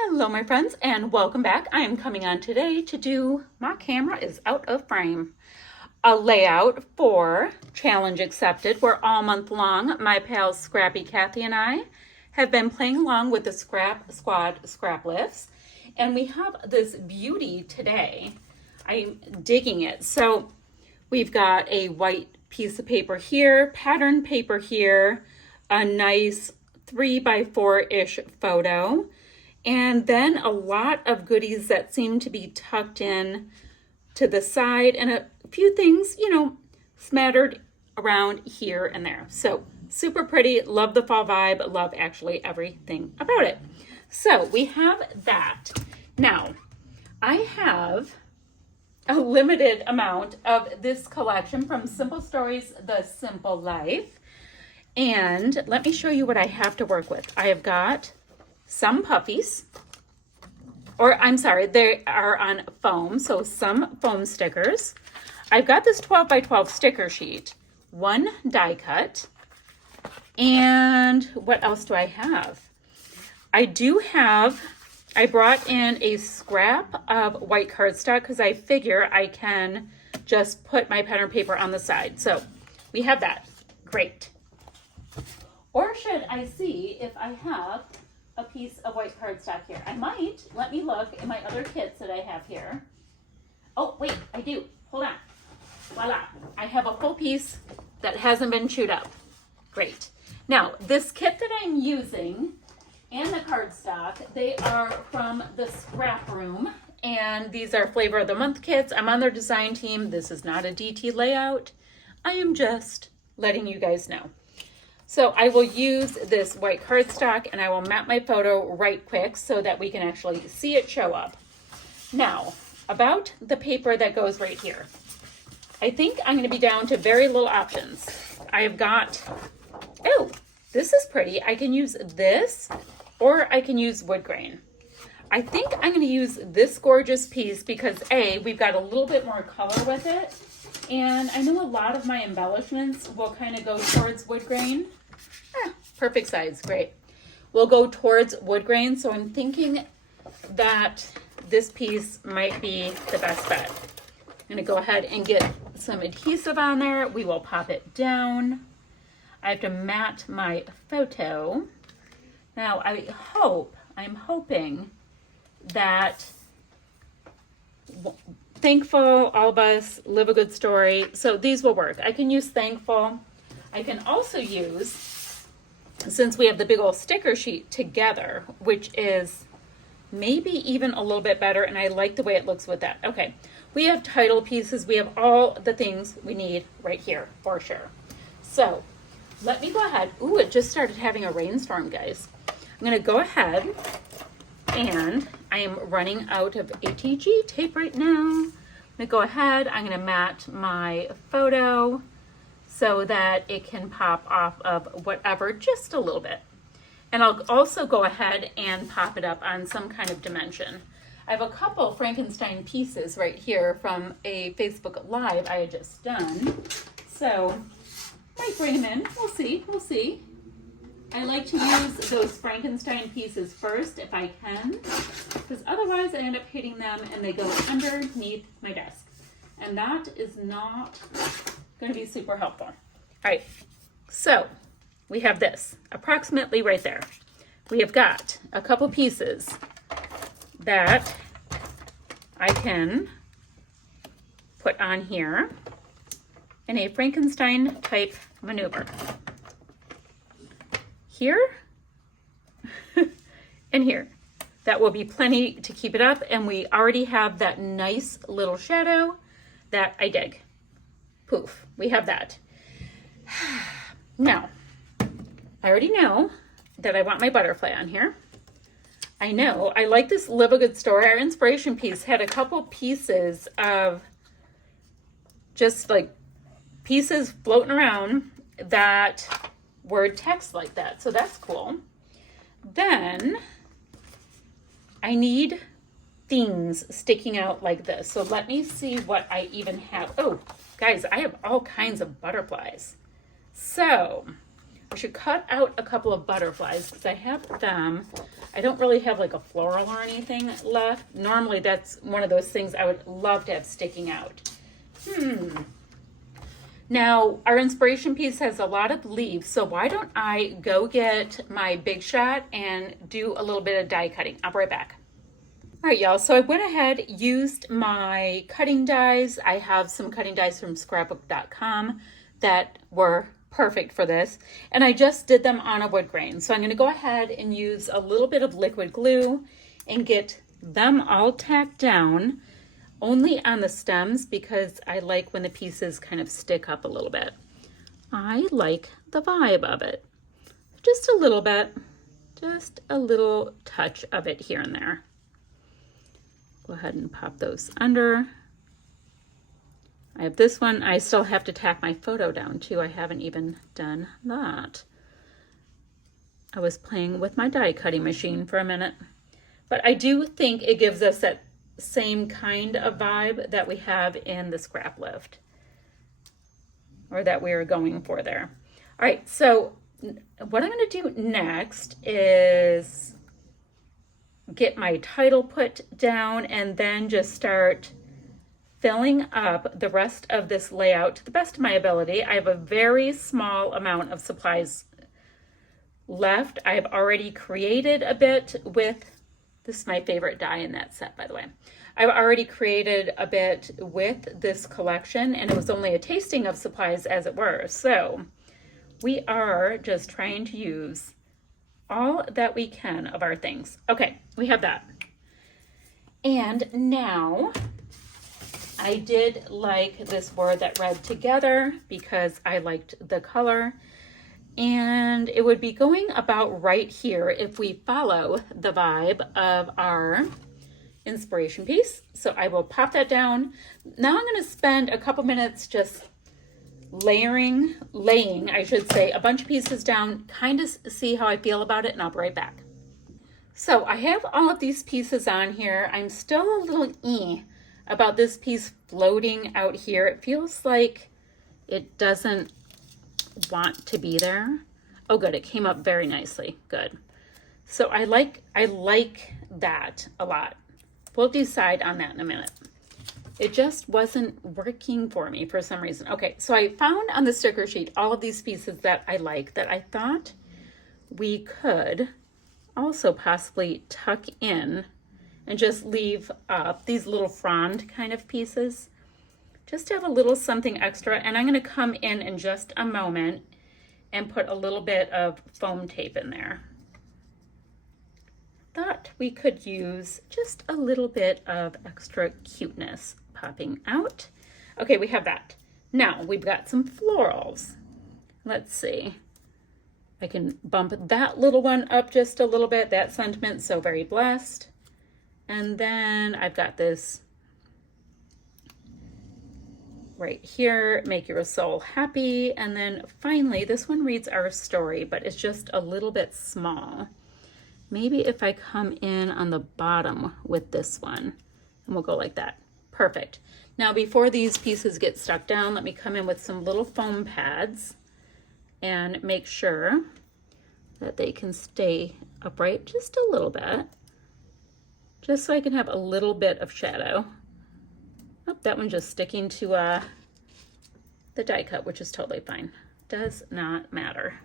Hello my friends and welcome back. I am coming on today to do, my camera is out of frame, a layout for Challenge Accepted, where all month long my pals Scrappy Kathy and I have been playing along with the Scrap Squad scrap lifts, and we have this beauty today. I'm digging it. So we've got a white piece of paper here, pattern paper here, a nice 3x4-ish photo, and then a lot of goodies that seem to be tucked in to the side, and a few things, smattered around here and there. So super pretty, love the fall vibe, love actually everything about it. So we have that. Now, I have a limited amount of this collection from Simple Stories, The Simple Life. And let me show you what I have to work with. I have got some puffies, or I'm sorry, they are on foam, so some foam stickers. I've got this 12x12 sticker sheet, one die cut, and what else do I have? I brought in a scrap of white cardstock because I figure I can just put my pattern paper on the side. So we have that, great. Or should I see if I have a piece of white cardstock here? I might. Let me look in my other kits that I have here. Oh, wait, I do. Hold on. Voila. I have a full piece that hasn't been chewed up. Great. Now, this kit that I'm using and the cardstock, they are from the Scrap Room, and these are Flavor of the Month kits. I'm on their design team. This is not a DT layout. I am just letting you guys know. So I will use this white cardstock and I will map my photo right quick so that we can actually see it show up. Now, about the paper that goes right here. I think I'm going to be down to very little options. I have got, oh, this is pretty. I can use this or I can use wood grain. I think I'm going to use this gorgeous piece because A, we've got a little bit more color with it. And I know a lot of my embellishments will kind of go towards wood grain. Perfect size, great. We'll go towards wood grain, so I'm thinking that this piece might be the best bet. I'm gonna go ahead and get some adhesive on there. We will pop it down. I have to mat my photo. Now I'm hoping that Thankful, All of Us, Live a Good Story. So these will work. I can use Thankful. I can also use, since we have the big old sticker sheet together, which is maybe even a little bit better, and I like the way it looks with that. Okay, we have title pieces. We have all the things we need right here for sure. So let me go ahead. Ooh, it just started having a rainstorm, guys. I'm gonna go ahead, and I am running out of ATG tape right now. I'm gonna go ahead, I'm gonna mat my photo so that it can pop off of whatever just a little bit. And I'll also go ahead and pop it up on some kind of dimension. I have a couple Frankenstein pieces right here from a Facebook Live I had just done. So I might bring them in, we'll see. I like to use those Frankenstein pieces first if I can, because otherwise I end up hitting them and they go underneath my desk. And that is not going to be super helpful. All right, so we have this approximately right there. We have got a couple pieces that I can put on here in a Frankenstein type maneuver. Here and here. That will be plenty to keep it up, and we already have that nice little shadow that I dig. Poof, we have that. Now, I already know that I want my butterfly on here. I know, I like this Live a Good Story. Our inspiration piece had a couple pieces of just like pieces floating around that word text like that, so that's cool. Then I need things sticking out like this, so let me see what I even have. Oh guys, I have all kinds of butterflies, so I should cut out a couple of butterflies because I have them I don't really have like a floral or anything left. Normally that's one of those things I would love to have sticking out. Now, our inspiration piece has a lot of leaves, so why don't I go get my Big Shot and do a little bit of die cutting. I'll be right back. All right, y'all, so I went ahead, used my cutting dies. I have some cutting dies from scrapbook.com that were perfect for this, and I just did them on a wood grain. So I'm going to go ahead and use a little bit of liquid glue and get them all tacked down only on the stems because I like when the pieces kind of stick up a little bit. I like the vibe of it. Just a little bit, just a little touch of it here and there. Go ahead and pop those under. I have this one. I still have to tack my photo down too. I haven't even done that. I was playing with my die cutting machine for a minute, but I do think it gives us that same kind of vibe that we have in the scrap lift, or that we were going for there. All right, so what I'm going to do next is get my title put down and then just start filling up the rest of this layout to the best of my ability. I have a very small amount of supplies left. I've already created a bit with, this is my favorite die in that set, by the way. I've already created a bit with this collection, and it was only a tasting of supplies as it were. So we are just trying to use all that we can of our things. Okay, we have that. And now I did like this word that read together because I liked the color, and it would be going about right here if we follow the vibe of our inspiration piece. So I will pop that down. Now I'm going to spend a couple minutes just laying, I should say, a bunch of pieces down, kind of see how I feel about it, and I'll be right back. So I have all of these pieces on here. I'm still a little about this piece floating out here. It feels like it doesn't want to be there. Oh good, it came up very nicely. Good. So I like that a lot. We'll decide on that in a minute. It just wasn't working for me for some reason. Okay, so I found on the sticker sheet all of these pieces that I like that I thought we could also possibly tuck in and just leave up these little frond kind of pieces, just to have a little something extra. And I'm going to come in just a moment and put a little bit of foam tape in there. Thought we could use just a little bit of extra cuteness popping out. Okay, we have that. Now we've got some florals. Let's see. I can bump that little one up just a little bit, that sentiment, so very blessed. And then I've got this right here, make your soul happy. And then finally, this one reads our story, but it's just a little bit small. Maybe if I come in on the bottom with this one, and we'll go like that. Perfect. Now, before these pieces get stuck down, let me come in with some little foam pads and make sure that they can stay upright just a little bit, just so I can have a little bit of shadow. Oh, that one's just sticking to the die cut, which is totally fine. Does not matter.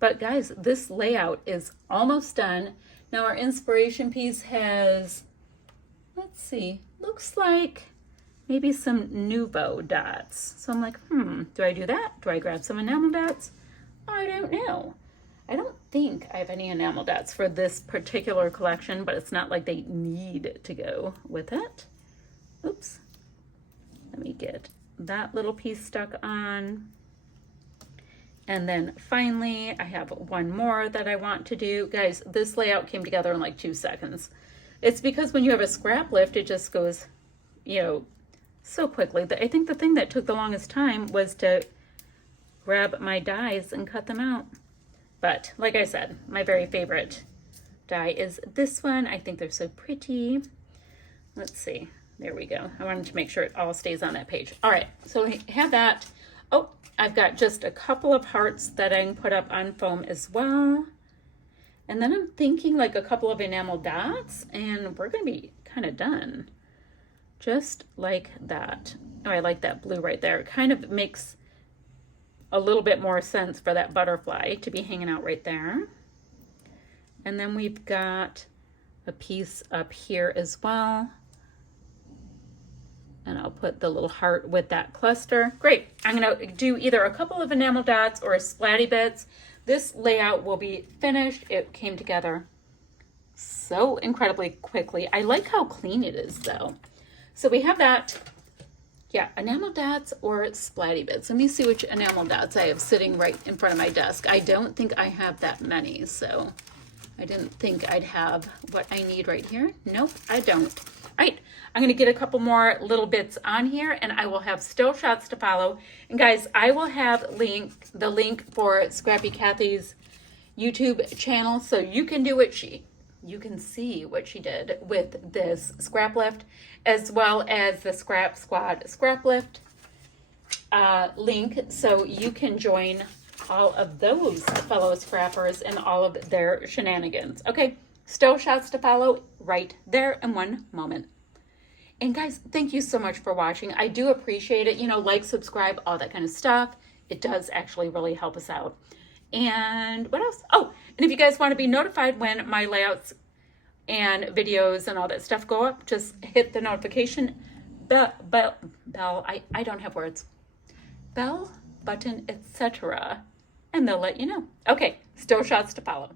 But guys, this layout is almost done. Now our inspiration piece has, let's see, looks like maybe some Nuvo dots. So I'm like, do I do that? Do I grab some enamel dots? I don't know. I don't think I have any enamel dots for this particular collection, but it's not like they need to go with it. Oops. Let me get that little piece stuck on. And then finally, I have one more that I want to do. Guys, this layout came together in like 2 seconds. It's because when you have a scrap lift, it just goes, you know, so quickly. I think the thing that took the longest time was to grab my dies and cut them out. But like I said, my very favorite die is this one. I think they're so pretty. Let's see. There we go. I wanted to make sure it all stays on that page. All right, so we have that. Oh, I've got just a couple of hearts that I can put up on foam as well. And then I'm thinking like a couple of enamel dots, and we're going to be kind of done. Just like that. Oh, I like that blue right there. It kind of makes a little bit more sense for that butterfly to be hanging out right there. And then we've got a piece up here as well. And I'll put the little heart with that cluster. Great. I'm going to do either a couple of enamel dots or splatty bits. This layout will be finished. It came together so incredibly quickly. I like how clean it is though. So we have that. Yeah, enamel dots or splatty bits. Let me see which enamel dots I have sitting right in front of my desk. I don't think I have that many, so I didn't think I'd have what I need right here. Nope, I don't. All right, I'm gonna get a couple more little bits on here and I will have still shots to follow. And guys, I will have the link for Scrappy Kathy's YouTube channel so you can do what you can see what she did with this scrap lift, as well as the Scrap Squad scrap lift link, so you can join all of those fellow scrappers and all of their shenanigans. Okay, still shots to follow right there in one moment. And guys, thank you so much for watching. I do appreciate it. You know, like, subscribe, all that kind of stuff. It does actually really help us out. And what else? Oh, and if you guys want to be notified when my layouts and videos and all that stuff go up, just hit the notification bell. I don't have words. Bell button, etc. And they'll let you know. Okay, still shots to follow.